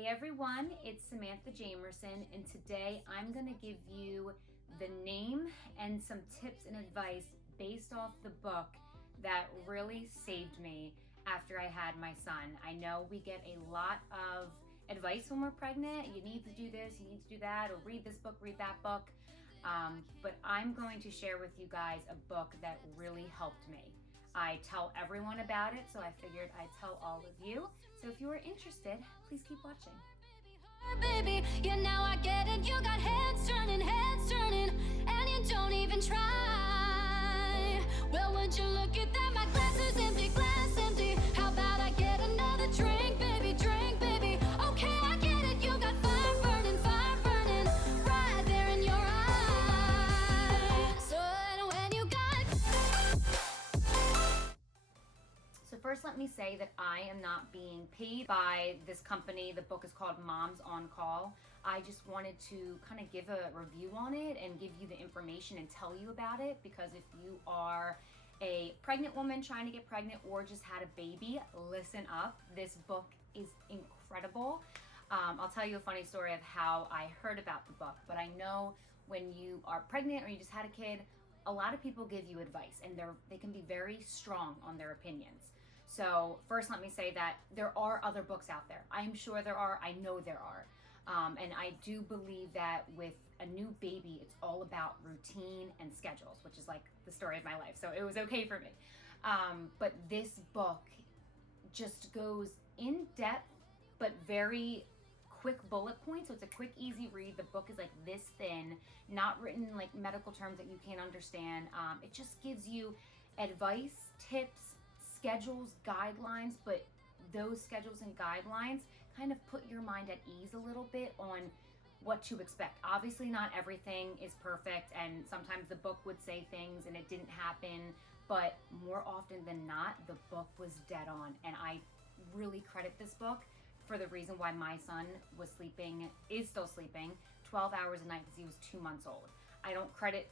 Hey everyone, it's Samantha Jamerson, and today I'm going to give you the name and some tips and advice based off the book that really saved me after I had my son. I know we get a lot of advice when we're pregnant. You need to do this, you need to do that, or read this book, read that book. But I'm going to share with you guys a book that really helped me. I tell everyone about it, so I figured I'd tell all of you. So if you are interested, please keep watching. Baby, yeah, now I get it. You got heads turning, and you don't even try. Well, would you look at that? My glass is empty, glass empty. How about I get another drink, baby, drink, baby? Okay, I get it. You got fire burning, right there in your eyes. So when you got. So first, let me say that I am not being paid by this company. The book is called Moms on Call. I just wanted to kind of give a review on it and give you the information and tell you about it, because if you are a pregnant woman trying to get pregnant or just had a baby, listen up. This book is incredible. I'll tell you a funny story of how I heard about the book, but I know when you are pregnant or you just had a kid, a lot of people give you advice and they can be very strong on their opinions. So first, let me say that there are other books out there. I'm sure there are. I know there are. And I do believe that with a new baby, it's all about routine and schedules, which is like the story of my life. So it was okay for me. But this book just goes in depth, but very quick bullet points. So it's a quick, easy read. The book is like this thin, not written in like medical terms that you can't understand. It just gives you advice, tips, schedules, guidelines, but those schedules and guidelines kind of put your mind at ease a little bit on what to expect. Obviously, not everything is perfect, and sometimes the book would say things and it didn't happen, but more often than not, the book was dead on. And I really credit this book for the reason why my son is still sleeping 12 hours a night because he was 2 months old. I don't credit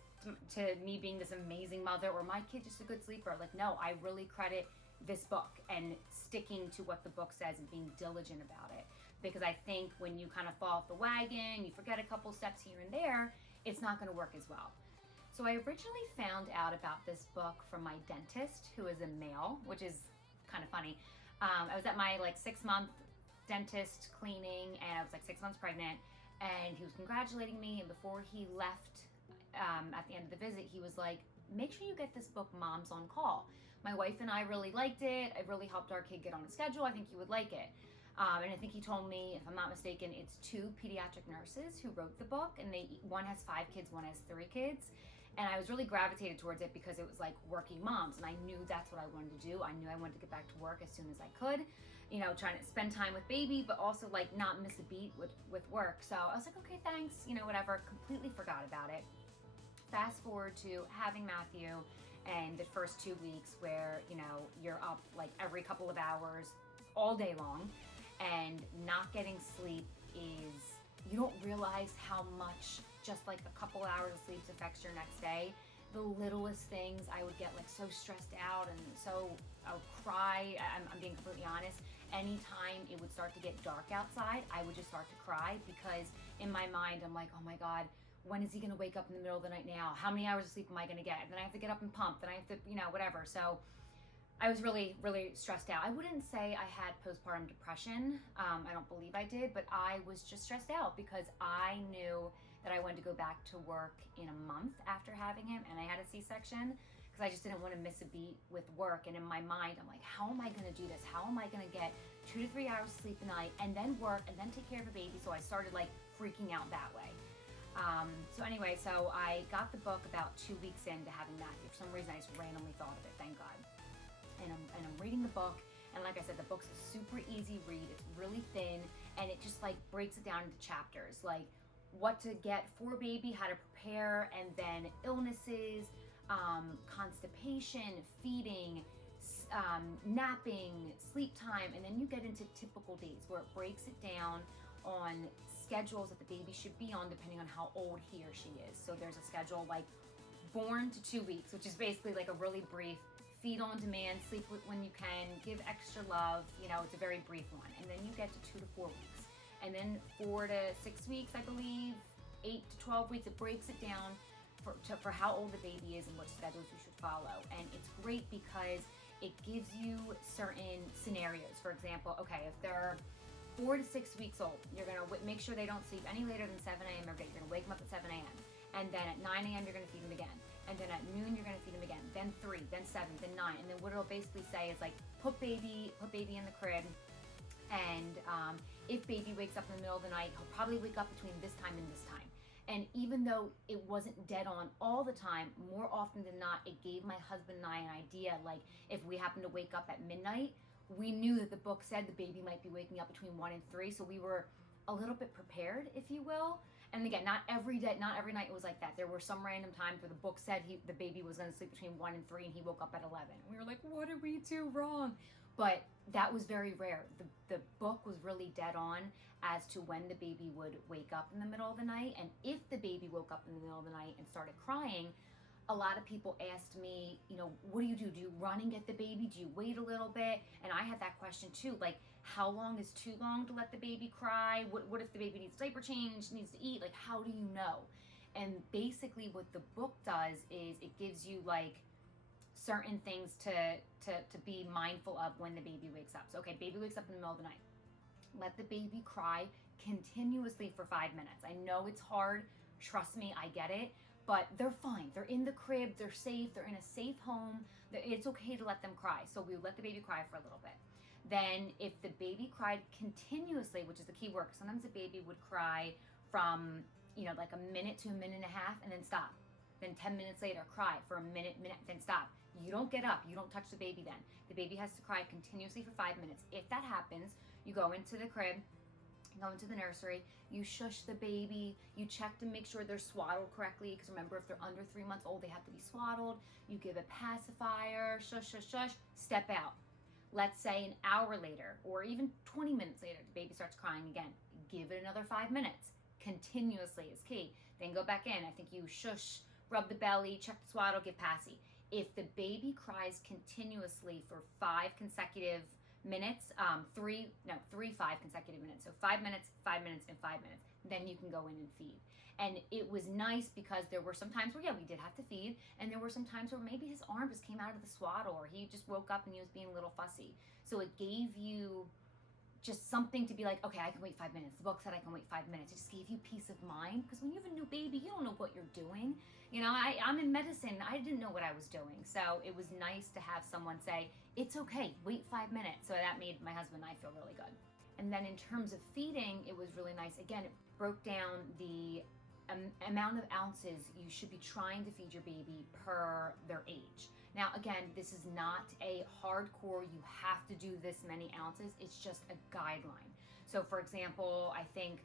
to me being this amazing mother or my kid just a good sleeper. Like, no, I really credit this book and sticking to what the book says and being diligent about it. Because I think when you kind of fall off the wagon, you forget a couple steps here and there, it's not going to work as well. So I originally found out about this book from my dentist, who is a male, which is kind of funny. I was at my 6-month dentist cleaning, and I was 6 months pregnant, and he was congratulating me, and before he left at the end of the visit, he was like, make sure you get this book, Moms on Call. My wife and I really liked it. It really helped our kid get on a schedule. I think you would like it. And I think he told me, if I'm not mistaken, it's 2 pediatric nurses who wrote the book, and one has 5 kids, one has 3 kids. And I was really gravitated towards it because it was like working moms, and I knew that's what I wanted to do. I knew I wanted to get back to work as soon as I could, trying to spend time with baby, but also not miss a beat with work. So I was like, okay, thanks, whatever, completely forgot about it. Fast forward to having Matthew and the first 2 weeks where, you're up every couple of hours all day long, and not getting sleep you don't realize how much just a couple hours of sleep affects your next day. The littlest things, I would get so stressed out, and so I would cry. I'm being completely honest. Anytime it would start to get dark outside, I would just start to cry, because in my mind, I'm like, oh my God, when is he gonna wake up in the middle of the night now? How many hours of sleep am I gonna get? And then I have to get up and pump, then I have to, whatever. So I was really, really stressed out. I wouldn't say I had postpartum depression. I don't believe I did, but I was just stressed out because I knew that I wanted to go back to work in a month after having him, and I had a C-section because I just didn't want to miss a beat with work. And in my mind, I'm like, how am I gonna do this? How am I gonna get 2 to 3 hours sleep a night and then work and then take care of a baby? So I started freaking out that way. So I got the book about 2 weeks into having Matthew. For some reason, I just randomly thought of it, thank God. And I'm reading the book, and like I said, the book's a super easy read. It's really thin, and it just breaks it down into chapters, what to get for baby, how to prepare, and then illnesses, constipation, feeding, napping, sleep time, and then you get into typical days where it breaks it down on schedules that the baby should be on depending on how old he or she is. So there's a schedule born to 2 weeks, which is basically a really brief feed on demand, sleep when you can, give extra love, it's a very brief one. And then you get to 2 to 4 weeks. And then 4 to 6 weeks, I believe, 8 to 12 weeks, it breaks it down for how old the baby is and what schedules you should follow. And it's great because it gives you certain scenarios. For example, okay, if they're 4 to 6 weeks old, you're gonna make sure they don't sleep any later than 7 a.m. every day. You're gonna wake them up at 7 a.m. And then at 9 a.m. you're gonna feed them again. And then at noon you're gonna feed them again. Then 3, then 7, then 9. And then what it'll basically say is like, put baby in the crib. And if baby wakes up in the middle of the night, he'll probably wake up between this time and this time. And even though it wasn't dead on all the time, more often than not, it gave my husband and I an idea. Like if we happened to wake up at midnight, we knew that the book said the baby might be waking up between 1 and 3. So we were a little bit prepared, if you will. And again, not every day, not every night it was like that. There were some random times where the book said the baby was going to sleep between 1 and 3 and he woke up at 11. We were like, what did we do wrong? But that was very rare. The book was really dead on as to when the baby would wake up in the middle of the night. And if the baby woke up in the middle of the night and started crying, a lot of people asked me, you know, what do you do? Do you run and get the baby? Do you wait a little bit? And I had that question too, like how long is too long to let the baby cry? What if the baby needs diaper change, needs to eat? Like, how do you know? And basically what the book does is it gives you like certain things to be mindful of when the baby wakes up. So, okay, baby wakes up in the middle of the night. Let the baby cry continuously for 5 minutes. I know it's hard. Trust me, I get it. But they're fine. They're in the crib. They're safe. They're in a safe home. It's okay to let them cry. So we let the baby cry for a little bit. Then if the baby cried continuously, which is the key word, sometimes the baby would cry from, you know, like a minute to a minute and a half and then stop. Then 10 minutes later, cry for a minute, then stop. You don't get up. You don't touch the baby then. The baby has to cry continuously for 5 minutes. If that happens, you go into the crib, you go into the nursery, you shush the baby, you check to make sure they're swaddled correctly, because remember, if they're under 3 months old, they have to be swaddled. You give a pacifier, shush, shush, shush, step out. Let's say an hour later, or even 20 minutes later, the baby starts crying again. Give it another 5 minutes. Continuously is key. Then go back in. I think you shush, rub the belly, check the swaddle, give passy. If the baby cries continuously for 5 consecutive minutes, 3 5 consecutive minutes. So 5 minutes, 5 minutes, and 5 minutes. Then you can go in and feed. And it was nice because there were some times where, yeah, we did have to feed. And there were some times where maybe his arm just came out of the swaddle or he just woke up and he was being a little fussy. So it gave you just something to be like, okay, I can wait 5 minutes. The book said I can wait 5 minutes. It just gave you peace of mind, because when you have a new baby, you don't know what you're doing. You know, I'm in medicine. I didn't know what I was doing. So it was nice to have someone say, it's okay, wait 5 minutes. So that made my husband and I feel really good. And then in terms of feeding, it was really nice. Again, it broke down the amount of ounces you should be trying to feed your baby per their age. Now, again, this is not a hardcore, you have to do this many ounces. It's just a guideline. So for example, I think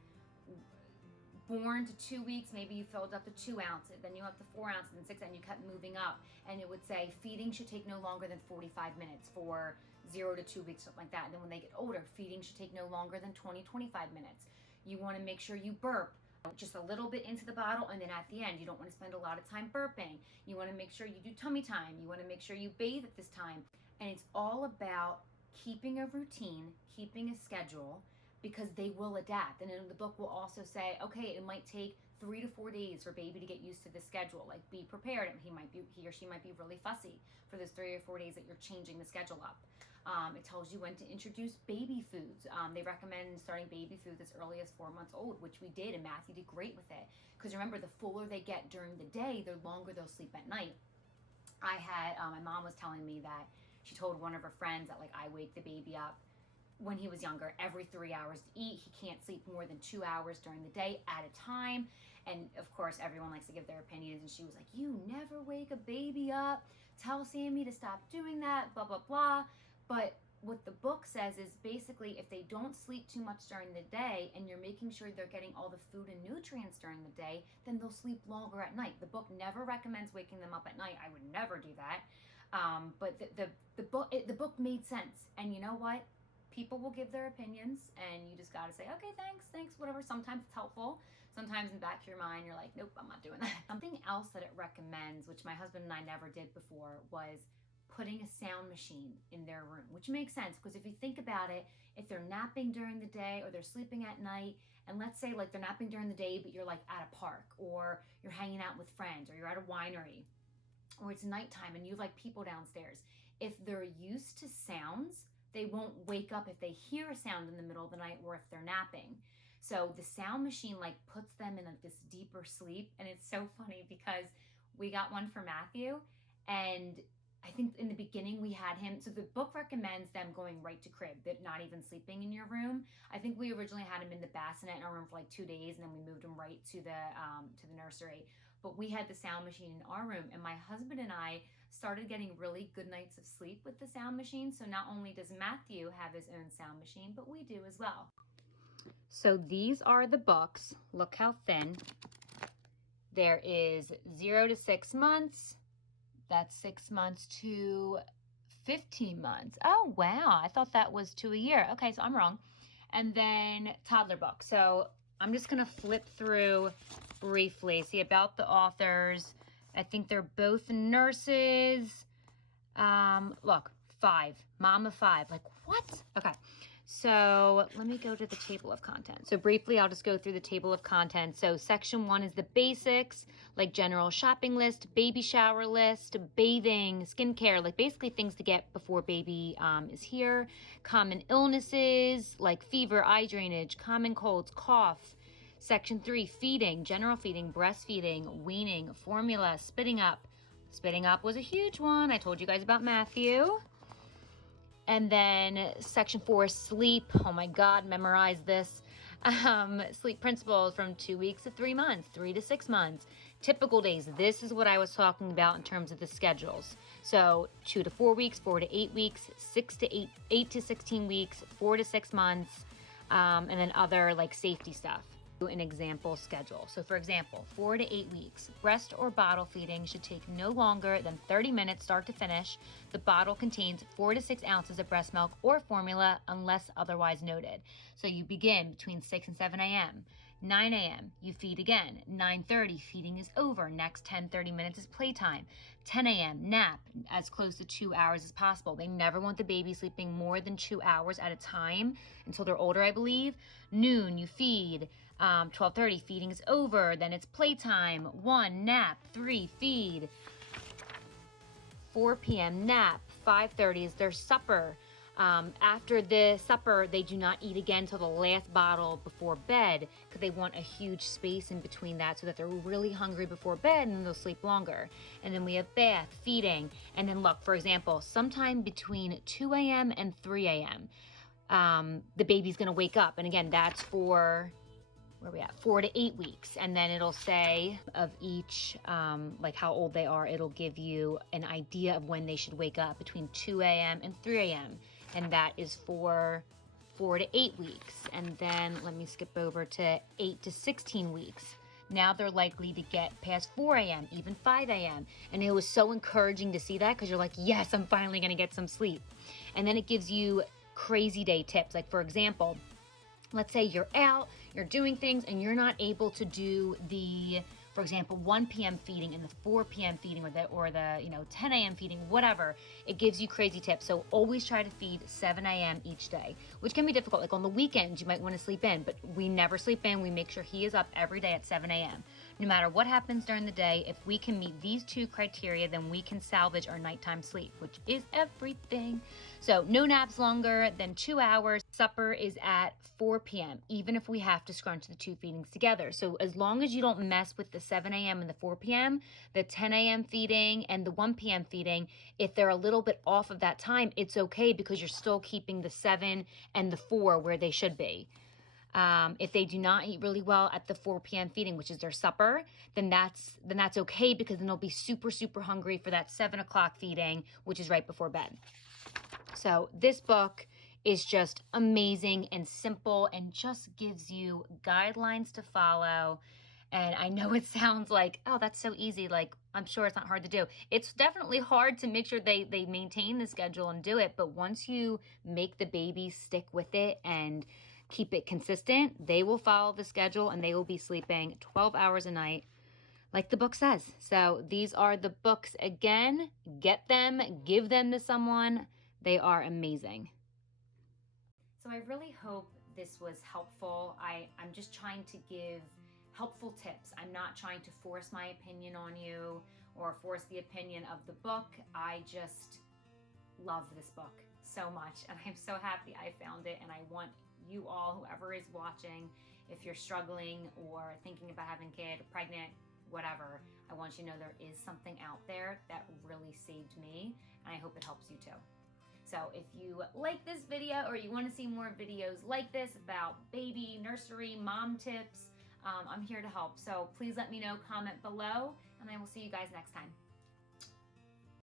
born to 2 weeks, maybe you filled up to 2 ounces, then you up to 4 ounces, and 6, and you kept moving up. And it would say feeding should take no longer than 45 minutes for 0 to 2 weeks, something like that. And then when they get older, feeding should take no longer than 25 minutes. You want to make sure you burp just a little bit into the bottle, and then at the end, you don't want to spend a lot of time burping. You want to make sure you do tummy time. You want to make sure you bathe at this time. And it's all about keeping a routine, keeping a schedule, because they will adapt. And then the book will also say, okay, it might take 3 to 4 days for baby to get used to the schedule. Like, be prepared. He or she might be really fussy for those 3 or 4 days that you're changing the schedule up. It tells you when to introduce baby foods. They recommend starting baby foods as early as 4 months old, which we did, and Matthew did great with it. Because remember, the fuller they get during the day, the longer they'll sleep at night. I had, my mom was telling me that she told one of her friends that, like, I wake the baby up when he was younger every 3 hours to eat. He can't sleep more than 2 hours during the day at a time. And of course, everyone likes to give their opinions. And she was like, you never wake a baby up. Tell Sammy to stop doing that, blah, blah, blah. But what the book says is basically, if they don't sleep too much during the day and you're making sure they're getting all the food and nutrients during the day, then they'll sleep longer at night. The book never recommends waking them up at night. I would never do that. But the book made sense. And you know what? People will give their opinions, and you just got to say, okay, thanks, whatever. Sometimes it's helpful. Sometimes in the back of your mind, you're like, nope, I'm not doing that. Something else that it recommends, which my husband and I never did before, was putting a sound machine in their room, which makes sense because if you think about it, if they're napping during the day or they're sleeping at night, and let's say like they're napping during the day, but you're like at a park or you're hanging out with friends or you're at a winery or it's nighttime and you have like people downstairs, if they're used to sounds, they won't wake up if they hear a sound in the middle of the night or if they're napping. So the sound machine like puts them in like this deeper sleep. And it's so funny because we got one for Matthew, and I think in the beginning we had him, so the book recommends them going right to crib, that not even sleeping in your room. I think we originally had him in the bassinet in our room for like 2 days, and then we moved him right to the nursery. But we had the sound machine in our room, and my husband and I started getting really good nights of sleep with the sound machine. So not only does Matthew have his own sound machine, but we do as well. So these are the books. Look how thin. There is 0 to 6 months. That's 6 months to 15 months. Oh, wow. I thought that was to a year. Okay, so I'm wrong. And then toddler book. So I'm just going to flip through briefly, see about the authors. I think they're both nurses. Look, 5, mom of 5. Like, what? Okay. So let me go to the table of contents. So briefly, I'll just go through the table of contents. So section 1 is the basics, like general shopping list, baby shower list, bathing, skincare, like basically things to get before baby is here. Common illnesses, like fever, eye drainage, common colds, cough. Section 3, feeding, general feeding, breastfeeding, weaning, formula, spitting up. Spitting up was a huge one. I told you guys about Matthew. And then section 4, sleep. Oh my God, memorize this. Sleep principles from 2 weeks to 3 months, 3 to 6 months. Typical days. This is what I was talking about in terms of the schedules. So 2 to 4 weeks, 4 to 8 weeks, 6 to 8, 8 to 16 weeks, 4 to 6 months, and then other like safety stuff. An example schedule. So for example, 4 to 8 weeks, breast or bottle feeding should take no longer than 30 minutes start to finish. The bottle contains 4 to 6 ounces of breast milk or formula unless otherwise noted. So you begin between 6 and 7 a.m. 9 a.m. you feed again. 9:30 feeding is over. Next 30 minutes is playtime. 10 a.m. nap as close to 2 hours as possible. They never want the baby sleeping more than 2 hours at a time until they're older, I believe. Noon you feed. 12:30 feeding is over. Then it's playtime. 1 nap. 3 feed. 4 p.m. nap. 5:30 is their supper. After the supper, they do not eat again till the last bottle before bed because they want a huge space in between that so that they're really hungry before bed and then they'll sleep longer. And then we have bath, feeding, and then look, for example, sometime between 2 a.m. and 3 a.m., the baby's going to wake up. And again, that's for... where are we at? 4 to 8 weeks. And then it'll say of each, like how old they are, it'll give you an idea of when they should wake up between 2 a.m. and 3 a.m. And that is for 4 to 8 weeks. And then let me skip over to 8 to 16 weeks. Now they're likely to get past 4 a.m., even 5 a.m. And it was so encouraging to see that because you're like, yes, I'm finally going to get some sleep. And then it gives you crazy day tips. Like, for example, let's say you're out, you're doing things, and you're not able to do the, for example, 1 p.m. feeding and the 4 p.m. feeding or the 10 a.m. feeding, whatever. It gives you crazy tips. So always try to feed 7 a.m. each day, which can be difficult. Like on the weekends, you might want to sleep in, but we never sleep in. We make sure he is up every day at 7 a.m. No matter what happens during the day, if we can meet these 2 criteria, then we can salvage our nighttime sleep, which is everything. So no naps longer than 2 hours. Supper is at 4 p.m., even if we have to scrunch the 2 feedings together. So as long as you don't mess with the 7 a.m. and the 4 p.m., the 10 a.m. feeding and the 1 p.m. feeding, if they're a little bit off of that time, it's okay because you're still keeping the 7 and the 4 where they should be. If they do not eat really well at the 4 p.m. feeding, which is their supper, then that's okay because then they'll be super, super hungry for that 7 o'clock feeding, which is right before bed. So this book is just amazing and simple and just gives you guidelines to follow. And I know it sounds like, oh, that's so easy. Like, I'm sure it's not hard to do. It's definitely hard to make sure they maintain the schedule and do it. But once you make the baby stick with it and keep it consistent, they will follow the schedule and they will be sleeping 12 hours a night. like the book says. So these are the books again. Get them, give them to someone. They are amazing. So I really hope this was helpful. I'm just trying to give helpful tips. I'm not trying to force my opinion on you or force the opinion of the book. I just love this book so much, and I'm so happy I found it. And I want you all, whoever is watching, if you're struggling or thinking about having a kid, pregnant, whatever, I want you to know there is something out there that really saved me, and I hope it helps you too. So if you like this video or you want to see more videos like this about baby, nursery, mom tips, I'm here to help. So please let me know, comment below, and I will see you guys next time.